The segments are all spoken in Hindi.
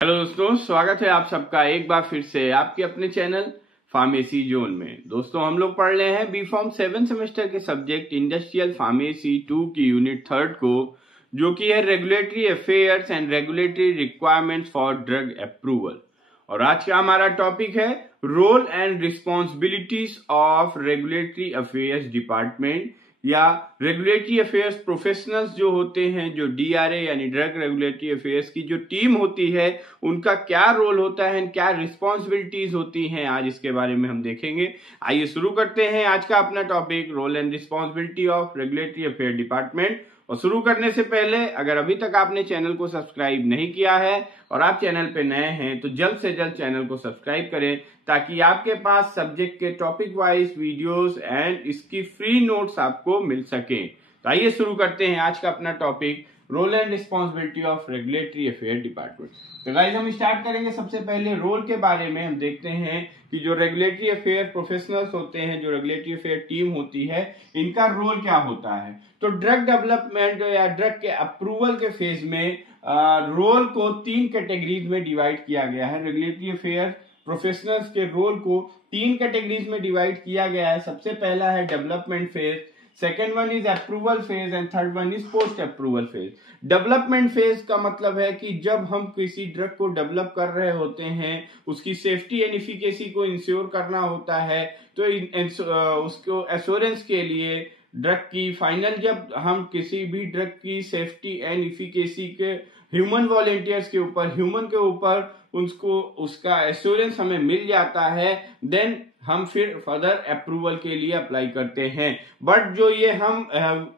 हेलो दोस्तों, स्वागत है आप सबका एक बार फिर से आपके अपने चैनल फार्मेसी जोन में। दोस्तों, हम लोग पढ़ रहे हैं बीफॉर्म 7 सेमेस्टर के सब्जेक्ट इंडस्ट्रियल फार्मेसी 2 की यूनिट 3 को, जो कि है regulatory affairs and regulatory requirements for drug approval. और आज का हमारा टॉपिक है role and responsibilities of regulatory affairs department या रेगुलेटरी अफेयर्स प्रोफेशनल्स जो होते हैं, जो डीआरए यानी ड्रग रेगुलेटरी अफेयर्स की जो टीम होती है, उनका क्या रोल होता है, क्या रिस्पॉन्सिबिलिटीज होती हैं, आज इसके बारे में हम देखेंगे। आइए शुरू करते हैं आज का अपना topic, role and responsibility of regulatory affair department. और शुरू करने से पहले अगर अभी तक आपने चैनल को सब्सक्राइब नहीं किया है और आप चैनल पे नए हैं तो जल्द से जल्द चैनल को सब्सक्राइब करें, ताकि आपके पास सब्जेक्ट के टॉपिक वाइज वीडियोस एंड इसकी फ्री नोट्स आपको मिल सके। तो आइए शुरू करते हैं आज का अपना topic, role and responsibility of regulatory affair department. तो गाइस, हम स्टार्ट करेंगे सबसे पहले रोल के बारे में। हम देखते हैं कि जो रेगुलेटरी अफेयर प्रोफेशनल्स होते हैं, जो रेगुलेटरी अफेयर टीम होती है, इनका रोल क्या होता है। तो ड्रग डेवलपमेंट या ड्रग के अप्रूवल के फेज में रोल को 3 कैटेगरीज में डिवाइड किया गया है। रेगुलेटरी अफेयर प्रोफेशनल्स के रोल को 3 कैटेगरीज में डिवाइड किया गया है। सबसे पहला है development phase, second one is approval phase and third one is post approval phase. Development phase का मतलब है कि जब हम किसी ड्रग को डेवलप कर रहे होते हैं, उसकी सेफ्टी एंड एफिकेसी को इंश्योर करना होता है, तो उसको एश्योरेंस के लिए ड्रग की फाइनल, जब हम किसी भी ड्रग की सेफ्टी एंड एफिकेसी के ह्यूमन वॉलेंटियर्स के ऊपर, ह्यूमन के ऊपर उसका एश्योरेंस हमें मिल जाता है, देन हम फिर फर्दर अप्रूवल के लिए अप्लाई करते हैं। बट जो ये हम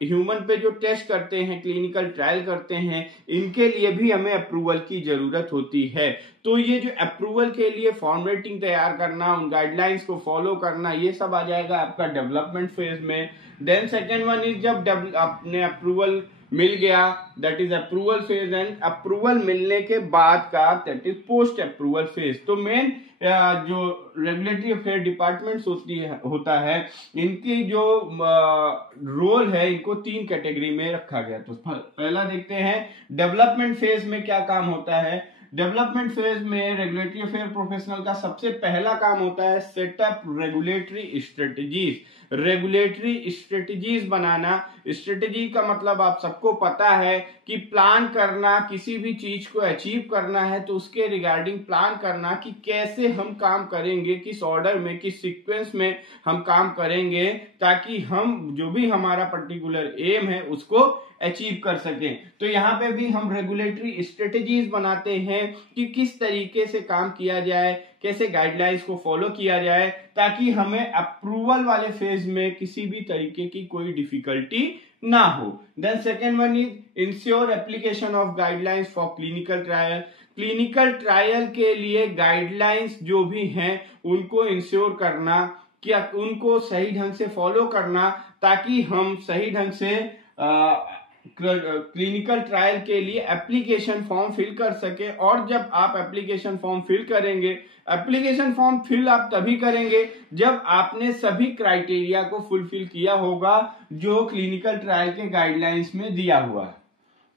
ह्यूमन पे जो टेस्ट करते हैं, क्लिनिकल ट्रायल करते हैं, इनके लिए भी हमें अप्रूवल की जरूरत होती है। तो ये जो अप्रूवल के लिए फॉर्मेटिंग तैयार करना, उन गाइडलाइंस को फॉलो करना, ये सब आ जाएगा आपका डेवलपमेंट फेज में। देन सेकेंड वन इज जब अपने अप्रूवल मिल गया, that is approval phase, and approval मिलने के बाद का that is post approval phase. तो मेन जो रेगुलेटरी अफेयर डिपार्टमेंट्स होता है, इनकी जो रोल है, इनको 3 कैटेगरी में रखा गया। तो पहला देखते हैं डेवलपमेंट फेज में क्या काम होता है। डेवलपमेंट फेज में रेगुलेटरी अफेयर प्रोफेशनल का सबसे पहला काम होता है setup regulatory strategies. Regulatory strategies बनाना। स्ट्रेटजी का मतलब आप सबको पता है कि प्लान करना, किसी भी चीज को अचीव करना है तो उसके रिगार्डिंग प्लान करना कि कैसे हम काम करेंगे, किस ऑर्डर में, किस सीक्वेंस में हम काम करेंगे, ताकि हम जो भी हमारा पर्टिकुलर एम है उसको अचीव कर सकें। तो यहाँ पे भी हम रेगुलेटरी स्ट्रेटजीज बनाते हैं कि किस तरीके से काम किया जाए, कैसे गाइडलाइंस को फॉलो किया जाए, ताकि हमें अप्रूवल वाले फेज में किसी भी तरीके की कोई डिफिकल्टी ना हो। Then second one is ensure application of guidelines for clinical trial. Clinical trial के लिए गाइडलाइंस जो भी हैं उनको इंश्योर करना, क्या उनको सही ढंग से फॉलो करना, ताकि हम सही ढंग से क्लिनिकल ट्रायल के लिए एप्लीकेशन फॉर्म फिल कर सके। और जब आप एप्लीकेशन फॉर्म फिल करेंगे, एप्लीकेशन फॉर्म फिल आप तभी करेंगे जब आपने सभी क्राइटेरिया को फुलफिल किया होगा जो क्लिनिकल ट्रायल के गाइडलाइंस में दिया हुआ है।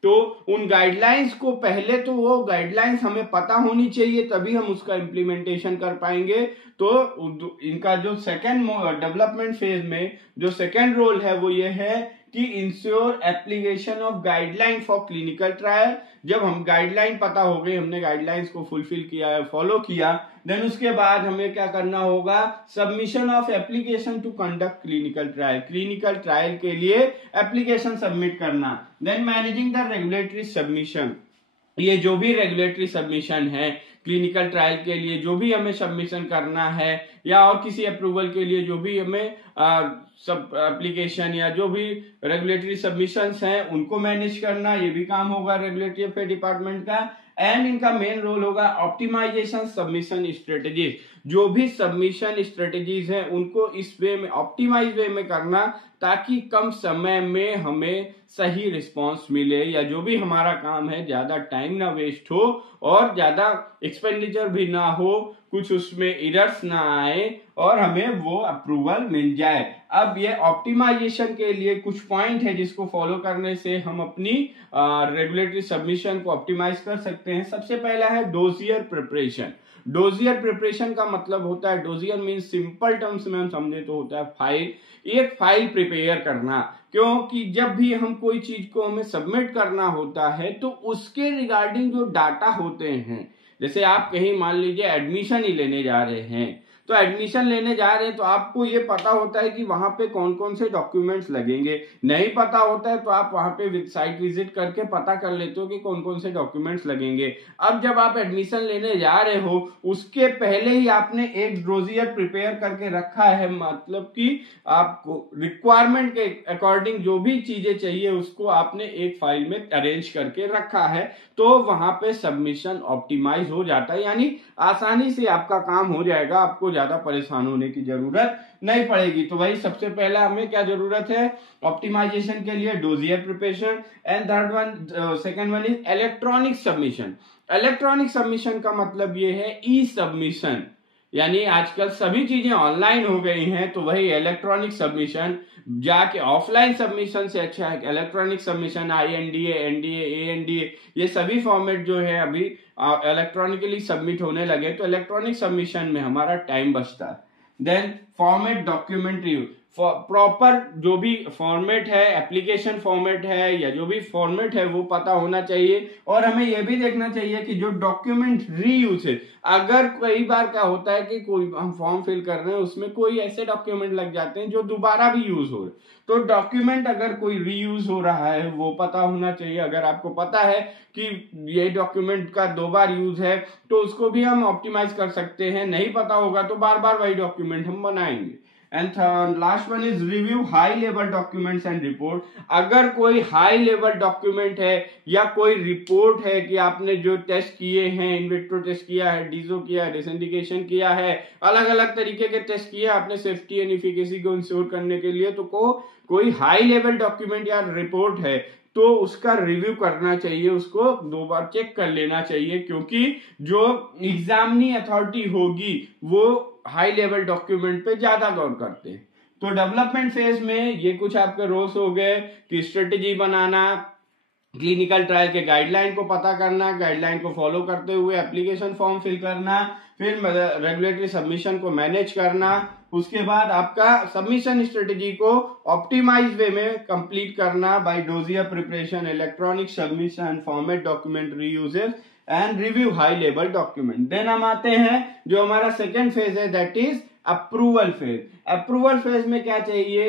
तो उन गाइडलाइंस को पहले तो वो गाइडलाइंस हमें पता होनी चाहिए, तभी हम उसका इम्प्लीमेंटेशन कर पाएंगे। तो इनका जो सेकेंड डेवलपमेंट फेज में जो सेकेंड रोल है वो ये है कि ensure application of guideline for clinical trial. जब हम गाइडलाइन पता हो गई, हमने गाइडलाइंस को फुलफिल किया है, फॉलो किया, देन उसके बाद हमें क्या करना होगा, submission of application to conduct clinical trial. Clinical trial के लिए एप्लीकेशन सबमिट करना। Then managing the regulatory submission. ये जो भी रेगुलेटरी सबमिशन है, क्लिनिकल ट्रायल के लिए जो भी हमें सबमिशन करना है, या और किसी अप्रूवल के लिए जो भी हमें सब एप्लीकेशन या जो भी रेगुलेटरी सबमिशंस हैं, उनको मैनेज करना, ये भी काम होगा रेगुलेटरी अफेयर डिपार्टमेंट का। एंड इनका मेन रोल होगा ऑप्टिमाइजेशन सबमिशन स्ट्रेटेजीज। जो भी सबमिशन स्ट्रेटेजीज हैं उनको इस वे में, ऑप्टिमाइज वे में करना, ताकि कम समय में हमें सही रिस्पॉन्स मिले, या जो भी हमारा काम है ज्यादा टाइम ना वेस्ट हो और ज्यादा एक्सपेंडिचर भी ना हो, कुछ उसमें एरर्स ना आए और हमें वो अप्रूवल मिल जाए। अब ये ऑप्टिमाइजेशन के लिए कुछ पॉइंट है जिसको फॉलो करने से हम अपनी रेगुलेटरी सबमिशन को ऑप्टिमाइज कर सकते हैं। सबसे पहला है डोजियर प्रिपरेशन। डोजियर प्रिपरेशन का मतलब होता है, डोजियर मीन्स सिंपल टर्म्स में हम समझे तो होता है फाइल, एक फाइल प्रिपेयर करना। क्योंकि जब भी हम कोई चीज को हमें सबमिट करना होता है तो उसके रिगार्डिंग जो डाटा होते हैं, जैसे आप कहीं मान लीजिए एडमिशन ही लेने जा रहे हैं, तो एडमिशन लेने जा रहे हैं तो आपको ये पता होता है कि वहां पे कौन कौन से डॉक्यूमेंट्स लगेंगे। नहीं पता होता है तो आप वहां पे साइट विजिट करके पता कर लेते हो कि कौन कौन से डॉक्यूमेंट्स लगेंगे। अब जब आप एडमिशन लेने जा रहे हो उसके पहले ही आपने एक डोजियर प्रिपेयर करके रखा है, मतलब कि आपको रिक्वायरमेंट के अकॉर्डिंग जो भी चीजें चाहिए उसको आपने एक फाइल में अरेंज करके रखा है, तो वहां पे सबमिशन ऑप्टिमाइज हो जाता है, यानी आसानी से आपका काम हो जाएगा, आपको ज्यादा परेशान होने की जरूरत नहीं पड़ेगी। तो वही सबसे पहला हमें क्या जरूरत है ऑप्टिमाइजेशन के लिए, dossier preparation. And third one, second one is electronic submission. Electronic submission का मतलब ये है ई सबमिशन, यानी आजकल सभी चीजें ऑनलाइन हो गई हैं, तो वही इलेक्ट्रॉनिक सबमिशन। जाके ऑफलाइन सबमिशन से अच्छा है electronic submission. INDA, NDA, ANDA ये सभी फॉर्मेट जो है अभी इलेक्ट्रॉनिकली सबमिट होने लगे, तो इलेक्ट्रॉनिक सबमिशन में हमारा टाइम बचता है। Then format document review, proper जो भी फॉर्मेट है, एप्लीकेशन फॉर्मेट है या जो भी फॉर्मेट है वो पता होना चाहिए। और हमें यह भी देखना चाहिए कि जो डॉक्यूमेंट रीयूज है, अगर कई बार क्या होता है कि कोई हम फॉर्म फिल कर रहे हैं उसमें कोई ऐसे डॉक्यूमेंट लग जाते हैं जो दोबारा भी यूज हो रहे, तो डॉक्यूमेंट अगर कोई रीयूज हो रहा है वो पता होना चाहिए। अगर आपको पता है कि ये डॉक्यूमेंट का 2 बार यूज है तो उसको भी हम ऑप्टिमाइज कर सकते हैं। नहीं पता होगा तो बार बार वही डॉक्यूमेंट हम बनाएंगे। And last one is review high level documents and report. अगर कोई हाई लेवल डॉक्यूमेंट है या कोई रिपोर्ट है कि आपने जो टेस्ट किए हैं, इन विट्रो टेस्ट किया है, डीजो किया है, डिसइंडिकेशन किया है, अलग अलग तरीके के टेस्ट किए आपने सेफ्टी एंड एफिकेसी को इंश्योर करने के लिए, तो कोई हाई लेवल डॉक्यूमेंट या रिपोर्ट है तो उसका रिव्यू करना चाहिए, उसको 2 बार चेक कर लेना चाहिए, क्योंकि जो एग्जामिनिंग अथॉरिटी होगी वो हाई लेवल डॉक्यूमेंट पे ज्यादा गौर करते हैं। तो डेवलपमेंट फेज में ये कुछ आपके रोल्स हो गए कि स्ट्रेटेजी बनाना, क्लिनिकल ट्रायल के गाइडलाइन को पता करना, गाइडलाइन को फॉलो करते हुए एप्लीकेशन फॉर्म फिल करना, फिर रेगुलेटरी सबमिशन को मैनेज करना, उसके बाद आपका सबमिशन स्ट्रेटेजी को ऑप्टिमाइज वे में कंप्लीट करना by dossier preparation, electronic submission, format document reuses and review high level document. Then हम आते हैं जो हमारा सेकेंड फेज है, that is approval phase. Approval phase में क्या चाहिए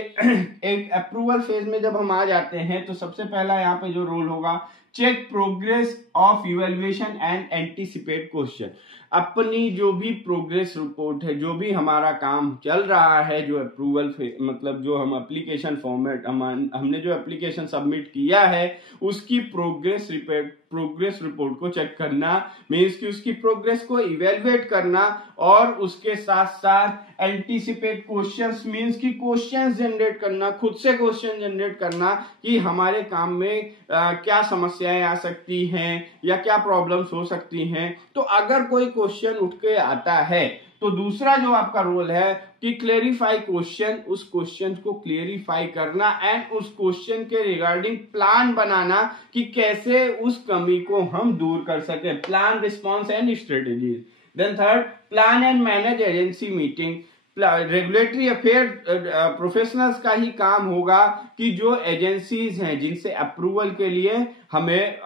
एक अप्रूवल फेज में जब हम आ जाते हैं तो सबसे पहला यहाँ पे जो रोल होगा, check progress of evaluation and anticipate question. अपनी जो भी प्रोग्रेस रिपोर्ट है, जो भी हमारा काम चल रहा है, जो अप्रूवल मतलब जो हम एप्लीकेशन फॉर्मेट हमने जो एप्लीकेशन सबमिट किया है उसकी प्रोग्रेस रिपोर्ट को चेक करना, मीन्स कि उसकी प्रोग्रेस को इवेल्युएट करना, और उसके साथ साथ एंटीसिपेट क्वेश्चंस, मीन्स कि क्वेश्चंस जनरेट करना, खुद से क्वेश्चन जनरेट करना कि हमारे काम में क्या समस्याएं आ सकती हैं या क्या प्रॉब्लम्स हो सकती हैं। तो अगर कोई क्वेश्चन उठ के आता है तो दूसरा जो आपका रोल है कि क्लेरिफाई क्वेश्चन, उस क्वेश्चन को क्लेरिफाई करना एंड उस क्वेश्चन के रिगार्डिंग प्लान बनाना कि कैसे उस कमी को हम दूर कर सके, plan, response and strategies. Then third, plan and manage agency meeting. Regulatory affair professionals का ही काम होगा कि जो एजेंसीज हैं जिनसे अप्रूवल के लिए हमें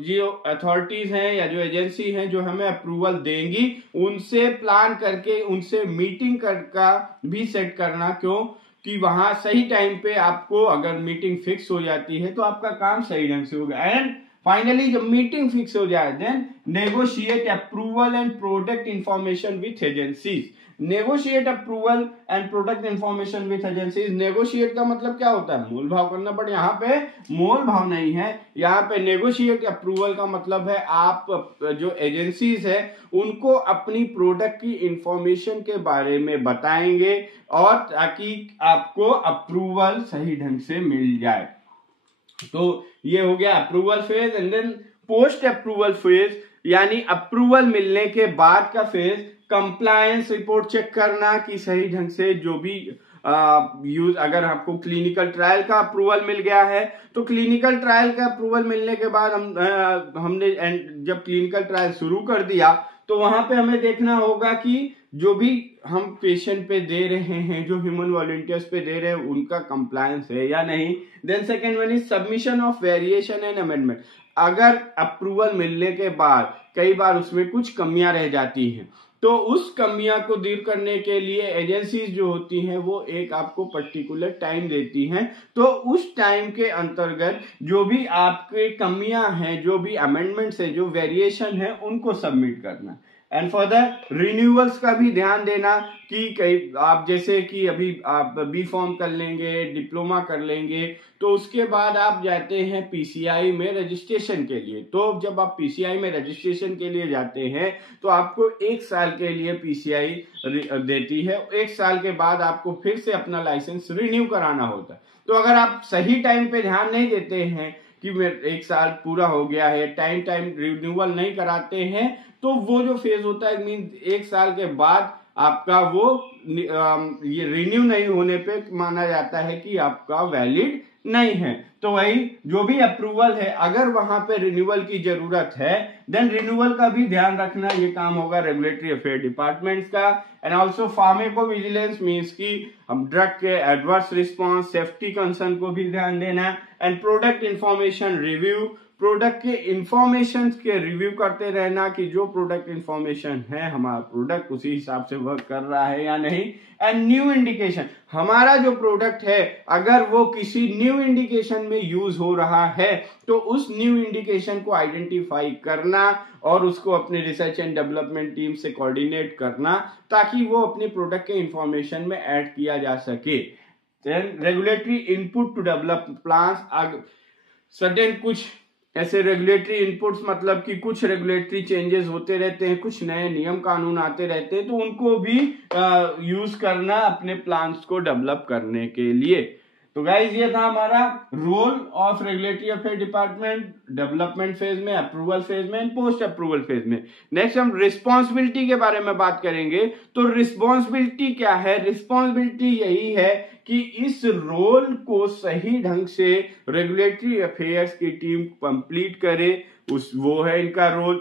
जो अथॉरिटीज हैं या जो एजेंसी हैं जो हमें अप्रूवल देंगी उनसे प्लान करके उनसे मीटिंग का भी सेट करना। क्यों कि वहां सही टाइम पे आपको अगर मीटिंग फिक्स हो जाती है तो आपका काम सही ढंग से होगा। एंड फाइनली जब मीटिंग फिक्स हो जाए then negotiate approval and product information with agencies. Negotiate approval and product information with agencies. Negotiate का मतलब क्या होता है, मोल भाव करना, बट यहाँ पे मोल भाव नहीं है, यहाँ पे नेगोशिएट अप्रूवल का मतलब है आप जो एजेंसीज है उनको अपनी प्रोडक्ट की इंफॉर्मेशन के बारे में बताएंगे और ताकि आपको अप्रूवल सही ढंग से मिल जाए। तो ये हो गया approval phase. And then post approval phase यानी अप्रूवल मिलने के बाद का फेज, कंप्लायंस रिपोर्ट चेक करना कि सही ढंग से जो भी यूज, अगर आपको क्लिनिकल ट्रायल का अप्रूवल मिल गया है तो क्लिनिकल ट्रायल का अप्रूवल मिलने के बाद हमने जब क्लिनिकल ट्रायल शुरू कर दिया तो वहां पे हमें देखना होगा कि जो भी हम पेशेंट पे दे रहे हैं, जो ह्यूमन वॉलंटियर्स पे दे रहे हैं, उनका कंप्लायंस है या नहीं। Then second one is submission of variation and amendment. अगर अप्रूवल मिलने के बाद कई बार उसमें कुछ कमियां रह जाती हैं तो उस कमियां को दूर करने के लिए एजेंसीज जो होती हैं वो एक आपको पर्टिकुलर टाइम देती हैं। तो उस टाइम के अंतर्गत जो भी आपके कमियां हैं, जो भी अमेंडमेंट्स हैं, जो वेरिएशन है, उनको सबमिट करना। एंड फर्दर रिन्यूअल्स का भी ध्यान देना कि कई आप जैसे कि अभी आप बी फॉर्म कर लेंगे, डिप्लोमा कर लेंगे, तो उसके बाद आप जाते हैं पीसीआई में रजिस्ट्रेशन के लिए। तो जब आप पीसीआई में रजिस्ट्रेशन के लिए जाते हैं तो आपको 1 साल के लिए पीसीआई देती है। 1 साल के बाद आपको फिर से अपना लाइसेंस रिन्यू कराना होता है। तो अगर आप सही टाइम पे ध्यान नहीं देते हैं कि 1 साल पूरा हो गया है, टाइम रिन्यूअल नहीं कराते हैं, तो वो जो फेज होता है मीन 1 साल के बाद आपका वो ये रिन्यू नहीं होने पे माना जाता है कि आपका वैलिड नहीं है। तो वही जो भी अप्रूवल है, अगर वहां पे रिन्यूअल की जरूरत है देन रिन्यूअल का भी ध्यान रखना, ये काम होगा रेगुलेटरी अफेयर डिपार्टमेंट्स का। एंड ऑल्सो फार्माकोविजिलेंस मीन्स की हम ड्रग के एडवर्स रिस्पॉन्स, सेफ्टी कंसर्न को भी ध्यान देना। And product information review, product के इंफॉर्मेशन के रिव्यू करते रहना कि जो प्रोडक्ट इंफॉर्मेशन है हमारा प्रोडक्ट उसी हिसाब से वर्क कर रहा है या नहीं। एंड न्यू इंडिकेशन, हमारा जो प्रोडक्ट है अगर वो किसी न्यू इंडिकेशन में यूज हो रहा है तो उस न्यू इंडिकेशन को आइडेंटिफाई करना और उसको अपने रिसर्च एंड डेवलपमेंट टीम से कोऑर्डिनेट करना ताकि वो अपने प्रोडक्ट के इंफॉर्मेशन में ऐड किया जा सके। Then regulatory input to develop plans, certain कुछ ऐसे रेगुलेटरी इनपुट्स मतलब कि कुछ रेगुलेटरी चेंजेस होते रहते हैं, कुछ नए नियम कानून आते रहते हैं, तो उनको भी यूज करना अपने प्लान्स को डेवलप करने के लिए। तो गाइज ये था हमारा role of regulatory affair department development phase में, अप्रूवल फेज में एंड पोस्ट अप्रूवल फेज में। नेक्स्ट हम रिस्पॉन्सिबिलिटी के बारे में बात करेंगे। तो रिस्पॉन्सिबिलिटी क्या है? रिस्पॉन्सिबिलिटी यही है कि इस रोल को सही ढंग से रेगुलेटरी अफेयर्स की टीम कंप्लीट करे, वो है इनका रोल।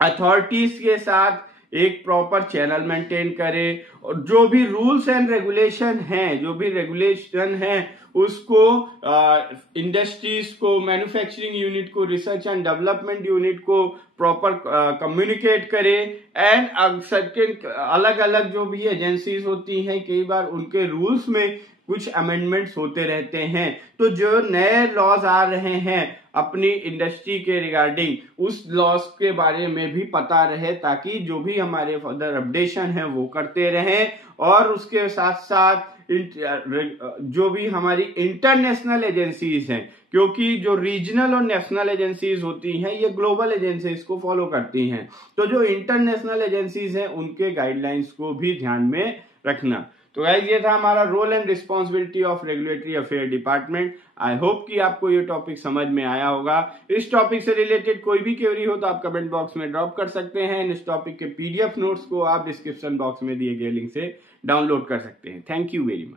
अथॉरिटीज के साथ एक प्रॉपर चैनल मेंटेन करे और जो भी रूल्स एंड रेगुलेशन हैं, जो भी रेगुलेशन है उसको इंडस्ट्रीज को, मैन्युफैक्चरिंग यूनिट को, रिसर्च एंड डेवलपमेंट यूनिट को प्रॉपर कम्युनिकेट करे। एंड सर्टेन अलग अलग जो भी एजेंसीज होती हैं कई बार उनके रूल्स में कुछ अमेंडमेंट्स होते रहते हैं, तो जो नए लॉज आ रहे हैं अपनी इंडस्ट्री के रिगार्डिंग उस लॉज के बारे में भी पता रहे ताकि जो भी हमारे फर्दर अपडेशन है वो करते रहें। और उसके साथ साथ जो भी हमारी इंटरनेशनल एजेंसीज हैं, क्योंकि जो रीजनल और नेशनल एजेंसीज होती हैं ये ग्लोबल एजेंसीज को फॉलो करती हैं, तो जो इंटरनेशनल एजेंसीज हैं उनके गाइडलाइंस को भी ध्यान में रखना। तो गाइस ये था हमारा role and responsibility of regulatory affair department. I hope कि आपको ये टॉपिक समझ में आया होगा। इस टॉपिक से रिलेटेड कोई भी क्वेरी हो तो आप कमेंट बॉक्स में ड्रॉप कर सकते हैं। इस टॉपिक के पीडीएफ नोट्स को आप डिस्क्रिप्शन बॉक्स में दिए गए लिंक से डाउनलोड कर सकते हैं। Thank you very much.